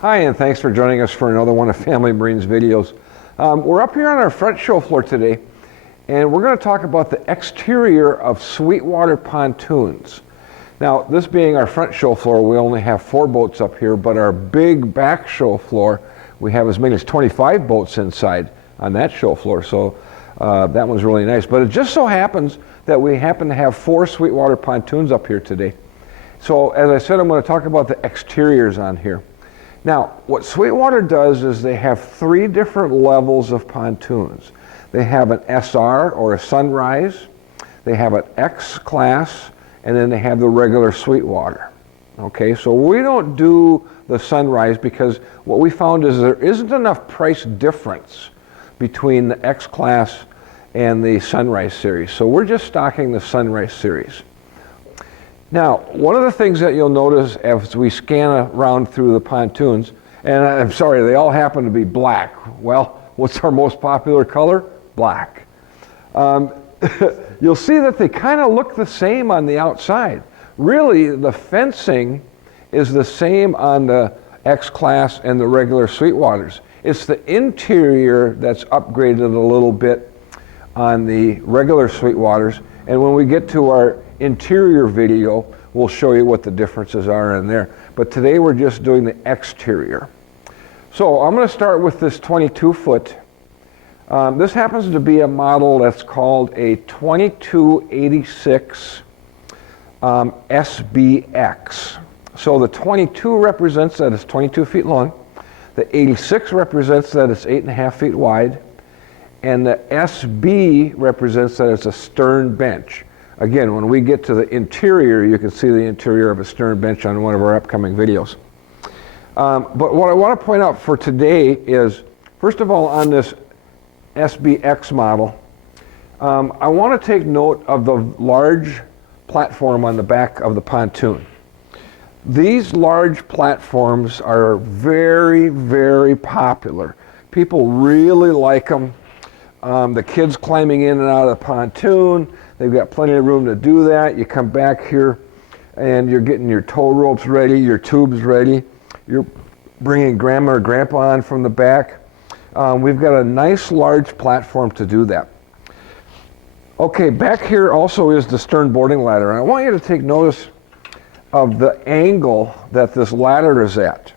Hi, and thanks for joining us for another one of Family Marine's videos. We're up here on our front show floor today, and we're going to talk about the exterior of Sweetwater pontoons. Now, this being our front show floor, we only have 4 boats up here, but our big back show floor, we have as many as 25 boats inside on that show floor, so that one's really nice. But it just so happens that we happen to have 4 Sweetwater pontoons up here today. So, as I said, I'm going to talk about the exteriors on here. Now, what Sweetwater does is they have 3 different levels of pontoons. They have an SR, or a Sunrise, they have an X class, and then they have the regular Sweetwater. Okay, so we don't do the Sunrise because what we found is there isn't enough price difference between the X class and the Sunrise series. So we're just stocking the Sunrise series. Now, one of the things that you'll notice as we scan around through the pontoons, and I'm sorry, they all happen to be black. Well, what's our most popular color? Black. You'll see that they kind of look the same on the outside. Really, the fencing is the same on the X-Class and the regular Sweetwaters. It's the interior that's upgraded a little bit on the regular Sweetwaters, and when we get to our interior video, we'll show you what the differences are in there. But today we're just doing the exterior. So I'm going to start with this 22-foot. This happens to be a model that's called a 2286 SBX. So the 22 represents that it's 22 feet long. The 86 represents that it's 8.5 feet wide. And the SB represents that it's a stern bench. Again, when we get to the interior, you can see the interior of a stern bench on one of our upcoming videos. But what I want to point out for today is, first of all, on this SBX model, I want to take note of the large platform on the back of the pontoon. These large platforms are very, very popular. People really like them. The kids climbing in and out of the pontoon, they've got plenty of room to do that. You come back here and you're getting your tow ropes ready, your tubes ready. You're bringing grandma or grandpa on from the back. We've got a nice large platform to do that. Okay, back here also is the stern boarding ladder. And I want you to take notice of the angle that this ladder is at.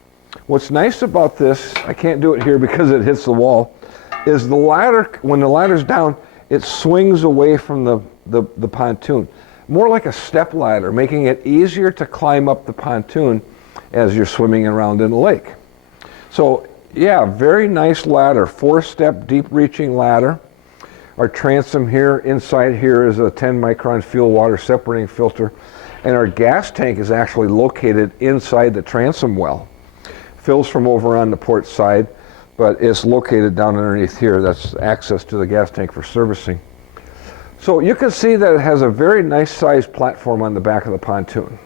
What's nice about this, I can't do it here because it hits the wall, is the ladder, when the ladder's down, it swings away from the pontoon. More like a step ladder, making it easier to climb up the pontoon as you're swimming around in the lake. So yeah, very nice ladder, 4-step deep reaching ladder. Our transom here, inside here is a 10 micron fuel water separating filter. And our gas tank is actually located inside the transom well. Fills from over on the port side, but it's located down underneath here. That's access to the gas tank for servicing. So you can see that it has a very nice sized platform on the back of the pontoon.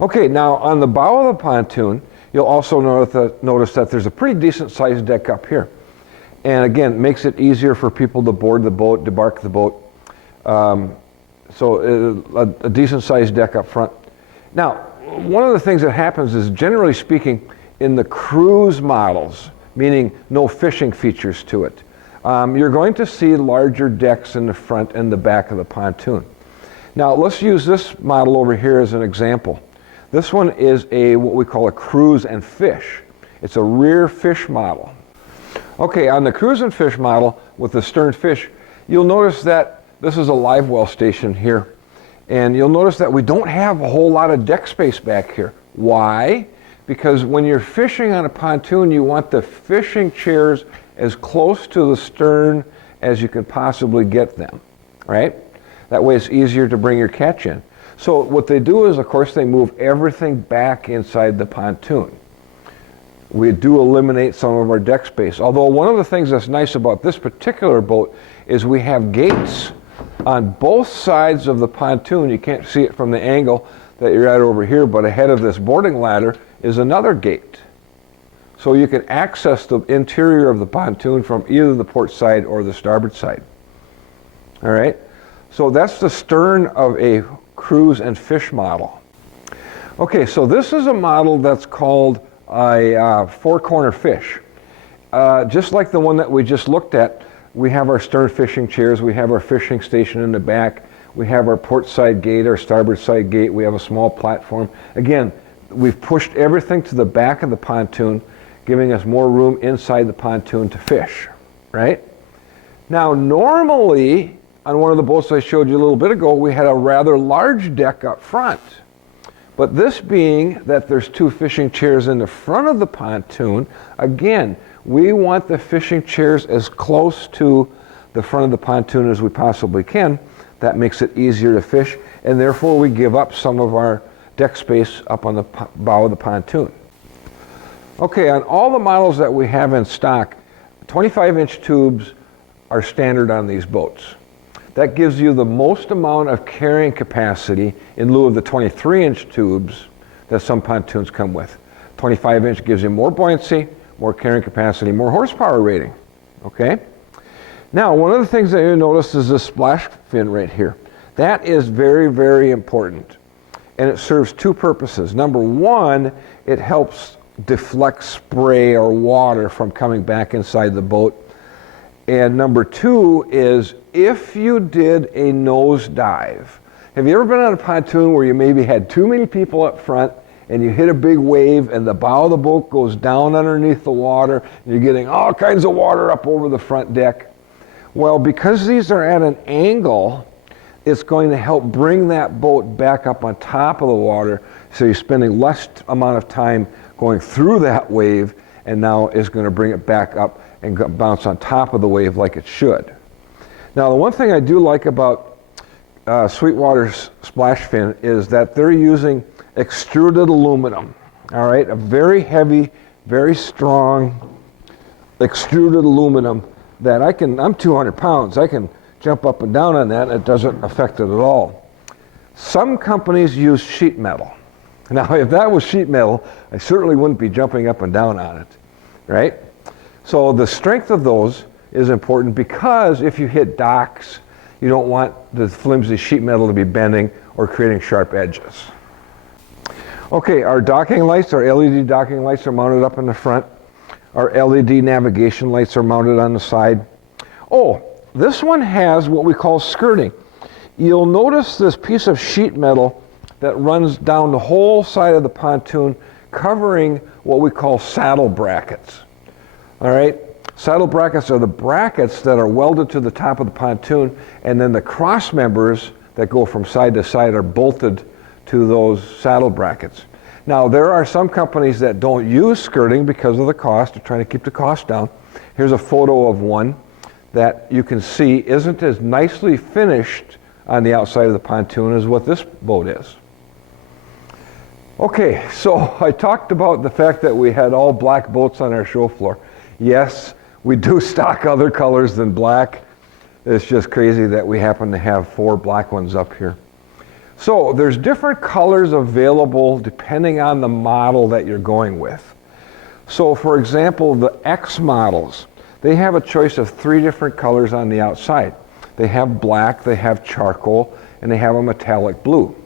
Okay, now on the bow of the pontoon, you'll also notice that there's a pretty decent sized deck up here. And again, it makes it easier for people to board the boat, debark the boat. So a decent sized deck up front. Now, one of the things that happens is, generally speaking, in the cruise models, meaning no fishing features to it, you're going to see larger decks in the front and the back of the pontoon. Now, let's use this model over here as an example. This one is what we call a cruise and fish. It's a rear fish model. Okay, on the cruise and fish model with the stern fish, you'll notice that this is a live well station here. And you'll notice that we don't have a whole lot of deck space back here. Why? Because when you're fishing on a pontoon, you want the fishing chairs as close to the stern as you can possibly get them, right? That way it's easier to bring your catch in. So what they do is, of course, they move everything back inside the pontoon. We do eliminate some of our deck space. Although one of the things that's nice about this particular boat is we have gates on both sides of the pontoon. You can't see it from the angle that you're at over here, but ahead of this boarding ladder is another gate. So you can access the interior of the pontoon from either the port side or the starboard side. All right, so that's the stern of a cruise and fish model. Okay, so this is a model that's called a four-corner fish. Just like the one that we just looked at, we have our stern fishing chairs, we have our fishing station in the back, we have our port side gate, our starboard side gate, we have a small platform. Again, we've pushed everything to the back of the pontoon, giving us more room inside the pontoon to fish, right? Now, normally, on one of the boats I showed you a little bit ago, we had a rather large deck up front. But this being that there's two fishing chairs in the front of the pontoon, again, we want the fishing chairs as close to the front of the pontoon as we possibly can. That makes it easier to fish, and therefore we give up some of our deck space up on the bow of the pontoon. Okay, on all the models that we have in stock, 25-inch tubes are standard on these boats. That gives you the most amount of carrying capacity in lieu of the 23-inch tubes that some pontoons come with. 25-inch gives you more buoyancy, more carrying capacity, more horsepower rating, okay? Now, one of the things that you notice is this splash fin right here. That is very, very important, and it serves two purposes. Number one, it helps deflect spray or water from coming back inside the boat. And number two is if you did a nose dive. Have you ever been on a pontoon where you maybe had too many people up front and you hit a big wave and the bow of the boat goes down underneath the water and you're getting all kinds of water up over the front deck? Well, because these are at an angle, it's going to help bring that boat back up on top of the water, so you're spending less amount of time going through that wave, and now is going to bring it back up and bounce on top of the wave like it should. Now, the one thing I do like about Sweetwater's splash fin is that they're using extruded aluminum, all right? A very heavy, very strong extruded aluminum that I'm 200 pounds, I can jump up and down on that and it doesn't affect it at all. Some companies use sheet metal. Now, if that was sheet metal, I certainly wouldn't be jumping up and down on it, right? So the strength of those is important because if you hit docks, you don't want the flimsy sheet metal to be bending or creating sharp edges. Okay, our docking lights, our LED docking lights are mounted up in the front. Our LED navigation lights are mounted on the side. Oh, this one has what we call skirting. You'll notice this piece of sheet metal that runs down the whole side of the pontoon, covering what we call saddle brackets. All right? Saddle brackets are the brackets that are welded to the top of the pontoon, and then the cross members that go from side to side are bolted to those saddle brackets. Now, there are some companies that don't use skirting because of the cost. They're trying to keep the cost down. Here's a photo of one that you can see isn't as nicely finished on the outside of the pontoon as what this boat is. Okay, so I talked about the fact that we had all black boats on our show floor. Yes, we do stock other colors than black. It's just crazy that we happen to have 4 black ones up here. So there's different colors available depending on the model that you're going with. So for example, the X models, they have a choice of 3 different colors on the outside. They have black, they have charcoal, and they have a metallic blue.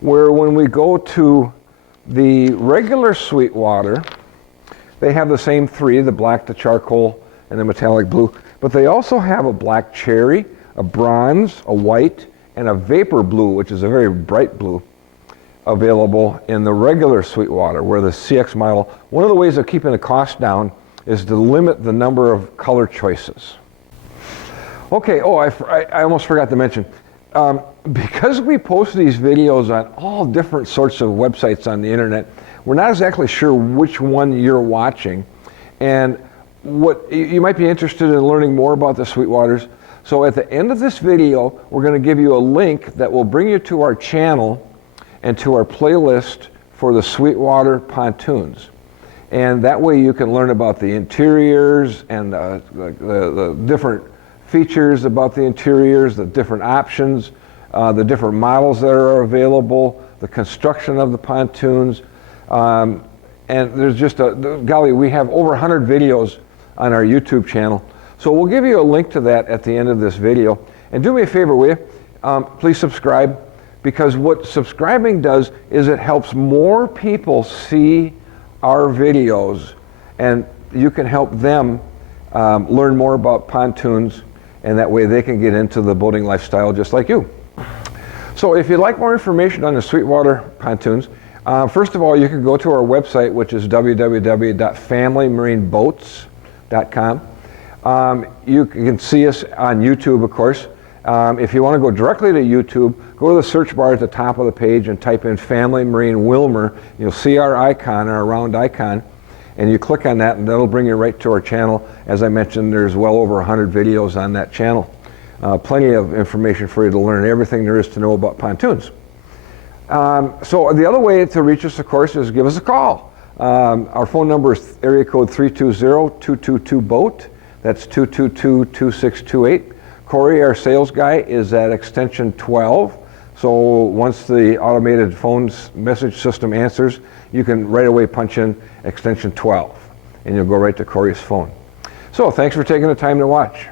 Where when we go to the regular Sweetwater, they have the same 3, the black, the charcoal, and the metallic blue, but they also have a black cherry, a bronze, a white, and a vapor blue, which is a very bright blue, available in the regular Sweetwater, where the CX model, one of the ways of keeping the cost down is to limit the number of color choices. Okay, oh, I almost forgot to mention, because we post these videos on all different sorts of websites on the internet, we're not exactly sure which one you're watching, and what you might be interested in learning more about the Sweetwaters. So at the end of this video, we're going to give you a link that will bring you to our channel and to our playlist for the Sweetwater pontoons. And that way you can learn about the interiors and the different features about the interiors, the different options, the different models that are available, the construction of the pontoons. And there's just golly, we have over 100 videos on our YouTube channel. So we'll give you a link to that at the end of this video. And do me a favor, will you? Please subscribe, because what subscribing does is it helps more people see our videos, and you can help them learn more about pontoons, and that way they can get into the boating lifestyle just like you. So if you'd like more information on the Sweetwater pontoons, first of all, you can go to our website, which is www.familymarineBoats.com. You can see us on YouTube, of course. If you want to go directly to YouTube, go to the search bar at the top of the page and type in Family Marine Willmar. You'll see our icon, our round icon, and you click on that and that'll bring you right to our channel. As I mentioned, there's well over 100 videos on that channel. Plenty of information for you to learn everything there is to know about pontoons. So the other way to reach us, of course, is give us a call. Our phone number is area code 320-222-BOAT. That's 222-2628. Corey, our sales guy, is at extension 12. So once the automated phone message system answers, you can right away punch in extension 12, and you'll go right to Corey's phone. So thanks for taking the time to watch.